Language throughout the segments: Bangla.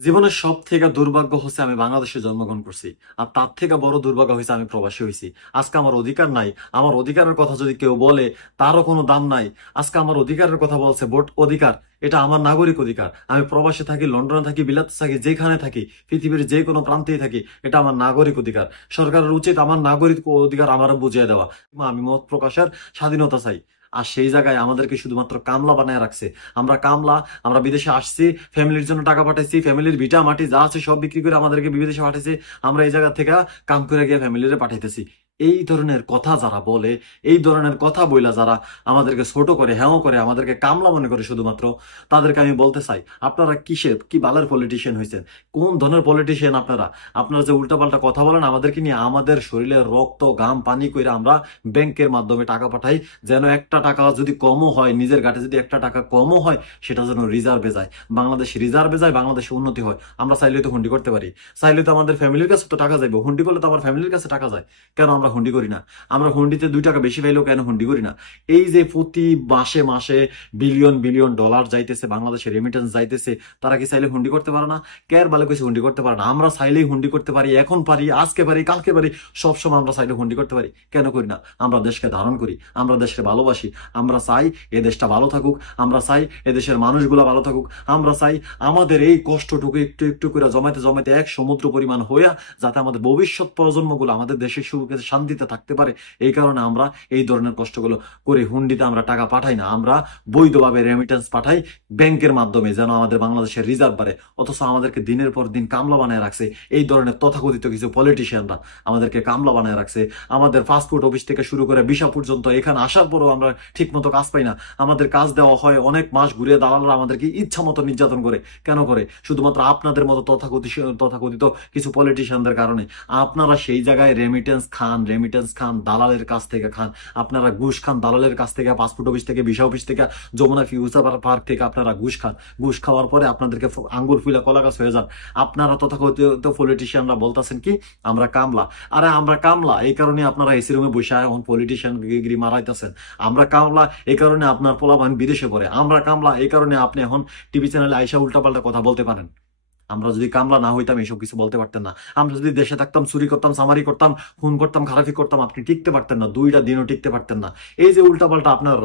জীবনের সব থেকে দুর্ভাগ্য হচ্ছে আমি বাংলাদেশে জন্মগ্রহণ করছি। আর তার থেকে বড় দুর্ভাগ্য হয়েছে আমি প্রবাসী হয়েছি। আজকে আমার অধিকার নাই। আমার অধিকারের কথা যদি কেউ বলে তারও কোনো দাম নাই। আজকে আমার অধিকারের কথা বলছে, ভোট অধিকার, এটা আমার নাগরিক অধিকার। আমি প্রবাসে থাকি, লন্ডনে থাকি, বিলাতে থাকি, যেখানে থাকি, পৃথিবীর যে কোনো প্রান্তেই থাকি, এটা আমার নাগরিক অধিকার। সরকারের উচিত আমার নাগরিক অধিকার আমার বুঝিয়ে দেওয়া। আমি মত প্রকাশের স্বাধীনতা চাই। আর সেই জায়গায় আমাদেরকে শুধুমাত্র কামলা বানায় রাখছে। আমরা কামলা, আমরা বিদেশে আসছি, ফ্যামিলির জন্য টাকা পাঠাইছি, ফ্যামিলির ভিটা মাটি যা আছে সব বিক্রি করে আমাদেরকে বিদেশে পাঠাইছি। আমরা এই জায়গা থেকে কাম করে গিয়ে ফ্যামিলিরে পাঠাইতেছি। এই ধরনের কথা যারা বলে, এই ধরনের কথা বইলা যারা আমাদেরকে ছোট করে, হ্যাঁ করে, আমাদেরকে কামলা মনে করে শুধুমাত্র, তাদেরকে আমি বলতে চাই, আপনারা কিসের কি বালের পলিটিশিয়ান হয়েছেন? কোন ধরনের পলিটিশিয়ান আপনারা? আপনারা যে উল্টাপাল্টা কথা বলেন আমাদেরকে নিয়ে, আমাদের শরীরের রক্ত ঘাম পানি করে আমরা ব্যাংকের মাধ্যমে টাকা পাঠাই, যেন একটা টাকা যদি কমও হয়, নিজের ঘাটে যদি একটা টাকা কমও হয়, সেটা যেন রিজার্ভে যায়। বাংলাদেশ রিজার্ভে যায়, বাংলাদেশে উন্নতি হয়। আমরা চাইলে তো হুন্ডি করতে পারি, চাইলে তো আমাদের ফ্যামিলির কাছে তো টাকা যাইব, হুন্ডি করলে তো আমার ফ্যামিলির কাছে টাকা যায়। কেন আমরা হুন্ডি করি না? আমরা হুন্ডিতে 2 টাকা বেশি পাইলেও কেন হুন্ডি করি না? এই যে প্রতি মাসে মাসে বিলিয়ন বিলিয়ন ডলার যাইতেছে, বাংলাদেশে রেমিটেন্স যাইতেছে, তারা কি চাইলে হুন্ডি করতে পারে না? কেয়ার বালে কইছে হুন্ডি করতে পারে না। আমরা চাইলেই হুন্ডি করতে পারি, এখন পারি, আজকে পারি, কালকে পারি, সবসময় আমরা চাইলে হুন্ডি করতে পারি। কেন করি না? আমরা দেশকে ধারণ করি, আমরা দেশকে ভালোবাসি। আমরা চাই এ দেশটা ভালো থাকুক, আমরা চাই এদেশের মানুষগুলো ভালো থাকুক, আমরা চাই আমাদের এই কষ্টটুকু একটু একটু করে জমাতে জমাতে এক সমুদ্র পরিমাণ হইয়া যাতে আমাদের ভবিষ্যৎ প্রজন্মগুলো আমাদের দেশের সুখে শান্তিতে থাকতে পারে। এই কারণে আমরা এই ধরনের কষ্টগুলো করে হুন্ডিতে আমরা টাকা পাঠাই না, আমরা বৈধভাবে রেমিটেন্স পাঠাই ব্যাংকের মাধ্যমে, যেন আমাদের বাংলাদেশের রিজার্ভ বাড়ে। অথচ আমাদেরকে দিনের পর দিন কামলা বানায় রাখছে এই ধরনের তথাকথিত কিছু পলিটিশিয়ানরা। আমাদেরকে কামলা বানায় রাখছে। আমাদের পাসপোর্ট অফিস থেকে শুরু করে ভিসা পর্যন্ত, এখানে আসার পরও আমরা ঠিক মতো কাজ পাই না। আমাদের কাজ দেওয়া হয় অনেক মাস ঘুরে, দালালরা আমাদেরকে ইচ্ছা মতো নির্যাতন করে। কেন করে? শুধুমাত্র আপনাদের মতো তথাকথিত কিছু পলিটিশিয়ানদের কারণে। আপনারা সেই জায়গায় রেমিটেন্স খান দালালের কাছ থেকে খান। আপনারা ঘুষ খান দালালের কাছ থেকে, পাসপোর্ট অফিস থেকে, ভিসা অফিস থেকে, যমুনা ফিউচার পার্ক থেকে আপনারা ঘুষ খান। ঘুষ খাওয়ার পরে আপনাদেরকে আঙ্গুর ফুলে কলা গাছ হয়ে যান। আপনারা তথাকথিত পলিটিশিয়ানরা বলতেছেন কি আমরা কামলা। আরে আমরা কামলা এই কারণে আপনারা এসি রুমে বসে এখন পলিটিশিয়ান গিরি মারাইতেছেন। আমরা কামলা এই কারণে আপনার পোলাপান বিদেশে পড়ে। আমরা কামলা এই কারণে আপনি এখন টিভি চ্যানেলে আইসা উল্টাপাল্টা কথা বলতে পারেন। আমরা যদি কামলা না হইতাম এইসব কিছু বলতে পারতেন না। আমরা যদি দেশে থাকতাম, চুরি করতাম, সামারি করতাম, খুন করতাম, খারাপি করতাম, আপনি টিকতে পারতেন না, 2টা দিনও টিকতে পারতেন না। এই যে উল্টাপাল্টা আপনার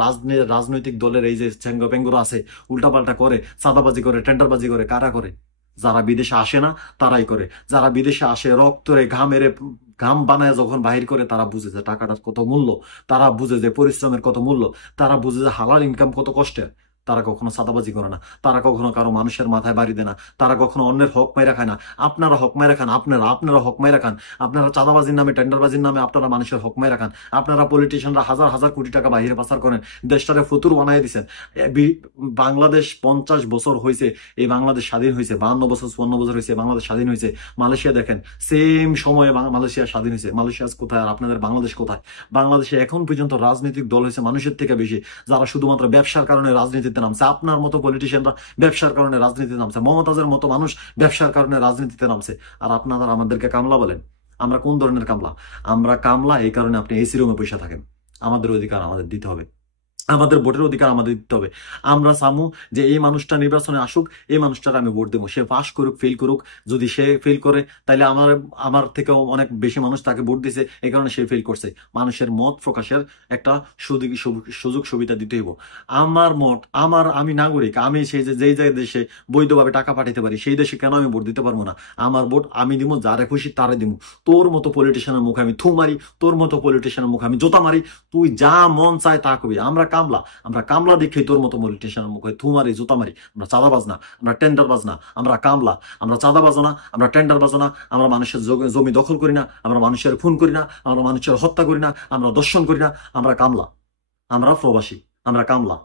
রাজনৈতিক দলের এই যে চেঙ্গা আছে, উল্টাপাল্টা করে, চাঁদাবাজি করে, টেন্ডারবাজি করে, কারা করে? যারা বিদেশে আসে না তারাই করে। যারা বিদেশে আসে রক্তরে ঘামেরে ঘাম বানায় যখন বাহির করে, তারা বুঝে যে টাকাটার কত মূল্য, তারা বুঝে যে পরিশ্রমের কত মূল্য, তারা বুঝে যে হালাল ইনকাম কত কষ্টের। তারা কখনো চাঁদাবাজি করে না, তারা কখনো কারো মানুষের মাথায় বাড়ি দেয় না, তারা কখনো অন্যের হক মাইরা খায় না। আপনারা হক মাইরা খান, আপনারা হক মাইরা খান। আপনারা চাঁদাবাজির নামে, টেন্ডারবাজির নামে আপনারা মানুষের হক মাইরা খান। আপনারা পলিটিশিয়ানরা হাজার হাজার কোটি টাকা বাহিরে পাচার করেন, দেশটারে ফুতুর বানাই দিচ্ছেন। বাংলাদেশ 50 বছর হয়েছে, এই বাংলাদেশ স্বাধীন হয়েছে, 52 বছর 54 বছর হয়েছে বাংলাদেশ স্বাধীন হয়েছে। মালয়েশিয়া দেখেন, সেম সময়ে মালয়েশিয়া স্বাধীন হয়েছে। মালয়েশিয়া কোথায় আর আপনাদের বাংলাদেশ কোথায়? বাংলাদেশে এখন পর্যন্ত রাজনৈতিক দল হয়েছে মানুষের থেকে বেশি, যারা শুধুমাত্র ব্যবসার কারণে রাজনীতিতে নামছে। আপনার মতো পলিটিশিয়ানরা ব্যবসার কারণে রাজনীতিতে নামছে, মমতাজের মতো মানুষ ব্যবসার কারণে রাজনীতিতে নামছে। আর আপনারা আমাদেরকে কামলা বলেন। আমরা কোন ধরনের কামলা? আমরা কামলা এই কারণে আপনি এসি রুমে পয়সা থাকেন। আমাদের অধিকার আমাদের দিতে হবে, আমাদের ভোটের অধিকার আমাদের দিতে হবে। আমরা চামু যে এই মানুষটা নির্বাচনে আসুক, এই মানুষটার আমি ভোট দেবো, সে পাস করুক ফেল করুক। যদি সে ফেল করে তাহলে আমার থেকেও অনেক বেশি মানুষ তাকে ভোট দিছে, এই কারণে সে ফেল করছে। মানুষের মত প্রকাশের একটা সুযোগ সুবিধা দিতে হইব। আমার মত, আমি নাগরিক, আমি সেই যেই দেশে বৈধভাবে টাকা পাঠাতে পারি, সেই দেশে কেন আমি ভোট দিতে পারবো না? আমার ভোট আমি দিব, যারে খুশি তারে দিব। তোর মতো পলিটিশিয়ানের মুখে আমি থু মারি, তোর মতো পলিটিশিয়ানের মুখে আমি জোতা মারি, তুই যা মন চায় তা কবি। আমরা কামলা দেখে তোর মতো পলিটিশিয়ানের মুখে থু মারি, জুতা মারি। আমরা চাঁদাবাজ না, আমরা টেন্ডারবাজ না, আমরা কামলা। আমরা চাঁদাবাজ না, আমরা টেন্ডারবাজ না, আমরা মানুষের জমি দখল করি না, আমরা মানুষের খুন করি না, আমরা মানুষের হত্যা করি না, আমরা দর্শন করি না। আমরা কামলা, আমরা প্রবাসী, আমরা কামলা।